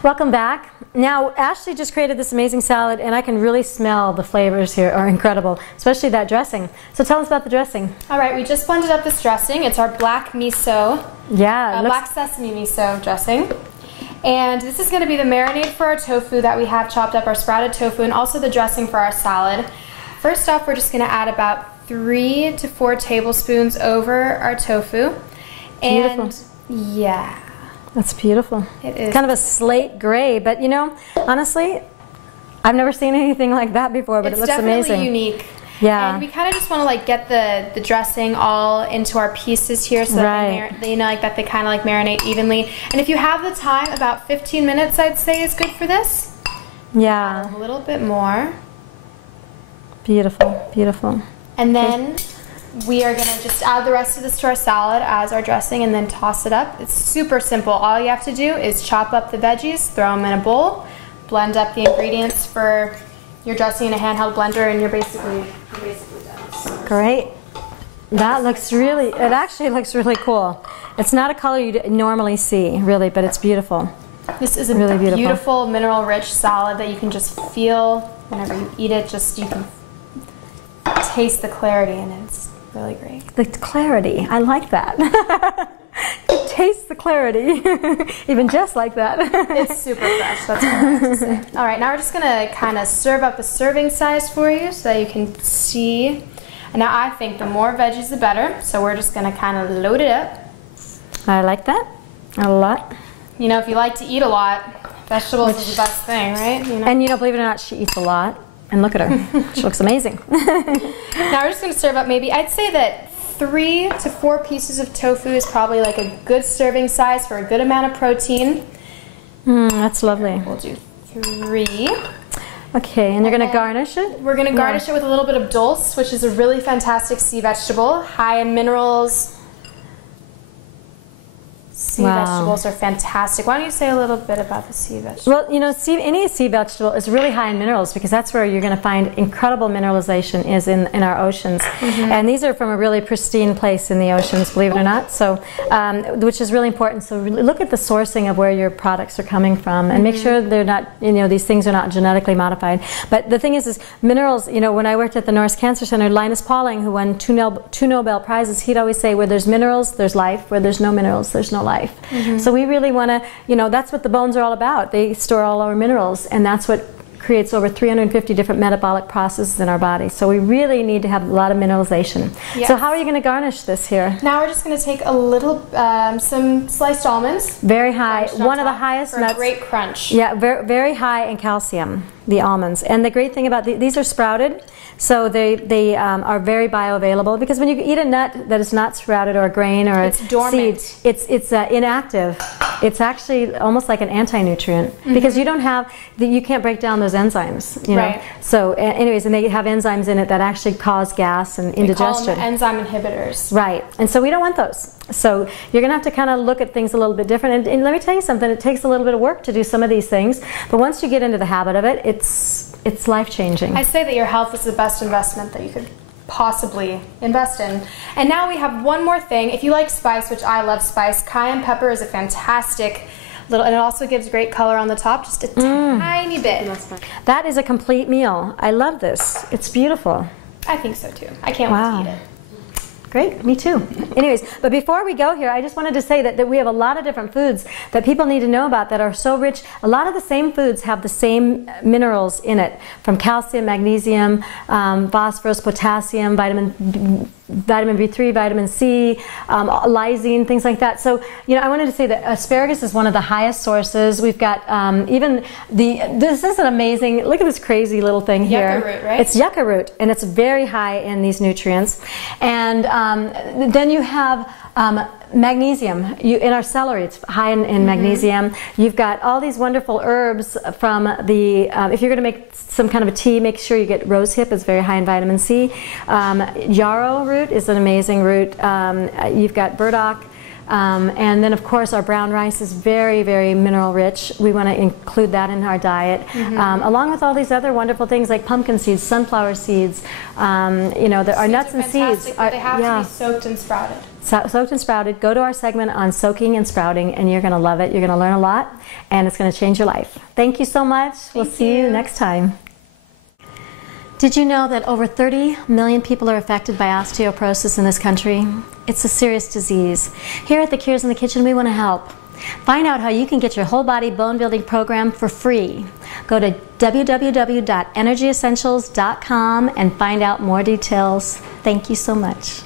Welcome back. Now, Ashley just created this amazing salad, and I can really smell the flavors here are incredible, especially that dressing. So tell us about the dressing. All right, we just blended up this dressing. It's our black miso, black sesame miso dressing. And this is going to be the marinade for our tofu that we have chopped up, our sprouted tofu, and also the dressing for our salad. First off, we're just going to add about 3 to 4 tablespoons over our tofu. Beautiful. And yeah. That's beautiful. It is. Kind of a slate gray, but you know, honestly, I've never seen anything like that before, but it looks amazing. It's definitely unique. Yeah. And we kind of just want to like get the dressing all into our pieces here so that they, you know, like that they kind of like marinate evenly. And if you have the time, about 15 minutes I'd say is good for this. Yeah. Add a little bit more. Beautiful, beautiful. And then we are going to just add the rest of this to our salad as our dressing and then toss it up. It's super simple. All you have to do is chop up the veggies, throw them in a bowl, blend up the ingredients for your dressing in a handheld blender, and you're basically done. Great. That looks really, it actually looks really cool. It's not a color you normally see, really, but it's beautiful. This is a really beautiful mineral-rich salad that you can just feel whenever you eat it. Just you can taste the clarity in it. It's really great. The clarity, I like that. Taste the clarity, even just like that. It's super fresh, that's what I have to say. All right, now we're just gonna kind of serve up a serving size for you so that you can see. And now I think the more veggies the better, so we're just gonna kind of load it up. I like that a lot. You know, if you like to eat a lot, vegetables is the best thing, right? You know? And you know, believe it or not, she eats a lot. And look at her, she looks amazing. Now we're just gonna serve up maybe, I'd say that 3 to 4 pieces of tofu is probably like a good serving size for a good amount of protein. That's lovely. We'll do 3. Okay, and you're going to garnish it? We're going to garnish it with a little bit of dulse, which is a really fantastic sea vegetable, high in minerals. Sea vegetables are fantastic. Why don't you say a little bit about the sea vegetable? Well, you know, any sea vegetable is really high in minerals because that's where you're going to find incredible mineralization is in our oceans. And these are from a really pristine place in the oceans, believe it or not, so which is really important. So really look at the sourcing of where your products are coming from and make sure they're not, you know, these things are not genetically modified. But the thing is minerals, you know, when I worked at the Norris Cancer Center, Linus Pauling, who won 2 Nobel Prizes, he'd always say, where there's minerals, there's life. Where there's no minerals, there's no life. So we really want to, you know, that's what the bones are all about. They store all our minerals, and that's what creates over 350 different metabolic processes in our body. So we really need to have a lot of mineralization. So how are you going to garnish this here? Now we're just going to take a little, some sliced almonds. Very high, one of the highest for nuts. A great crunch. Yeah, very high in calcium, the almonds. And the great thing about these are sprouted, so they are very bioavailable, because when you eat a nut that is not sprouted or a grain or a seed, it's inactive. It's actually almost like an anti-nutrient because you don't have, you can't break down those enzymes, you know. So anyways, and they have enzymes in it that actually cause gas and indigestion. They call them enzyme inhibitors. Right, and so we don't want those. So you're going to have to kind of look at things a little bit different. And let me tell you something, it takes a little bit of work to do some of these things, but once you get into the habit of it, it's life-changing. I say that your health is the best investment that you could possibly invest in. And now we have one more thing. If you like spice, which I love spice, cayenne pepper is a fantastic little, and it also gives great color on the top, just a tiny bit. That is a complete meal. I love this. It's beautiful. I think so too. I can't wait to eat it. Great, me too. Anyways, but before we go here, I just wanted to say that we have a lot of different foods that people need to know about that are so rich. A lot of the same foods have the same minerals in it, from calcium, magnesium, phosphorus, potassium, vitamin B3, vitamin C, lysine, things like that. So, you know, I wanted to say that asparagus is one of the highest sources. We've got this is an amazing, look at this crazy little thing here. Yucca root, right? It's yucca root, and it's very high in these nutrients. And then you have magnesium. In our celery, it's high in magnesium. You've got all these wonderful herbs from the, if you're going to make some kind of a tea, make sure you get rose hip. It's very high in vitamin C. Yarrow root is an amazing root. You've got burdock. And then, of course, our brown rice is very, very mineral rich. We want to include that in our diet, along with all these other wonderful things like pumpkin seeds, sunflower seeds. You know, our nuts and seeds. But they have to be soaked and sprouted. Soaked and sprouted. Go to our segment on soaking and sprouting, and you're going to love it. You're going to learn a lot, and it's going to change your life. Thank you so much. We'll see you next time. Did you know that over 30 million people are affected by osteoporosis in this country? It's a serious disease. Here at the Cures in the Kitchen, we want to help. Find out how you can get your whole body bone building program for free. Go to www.energyessentials.com and find out more details. Thank you so much.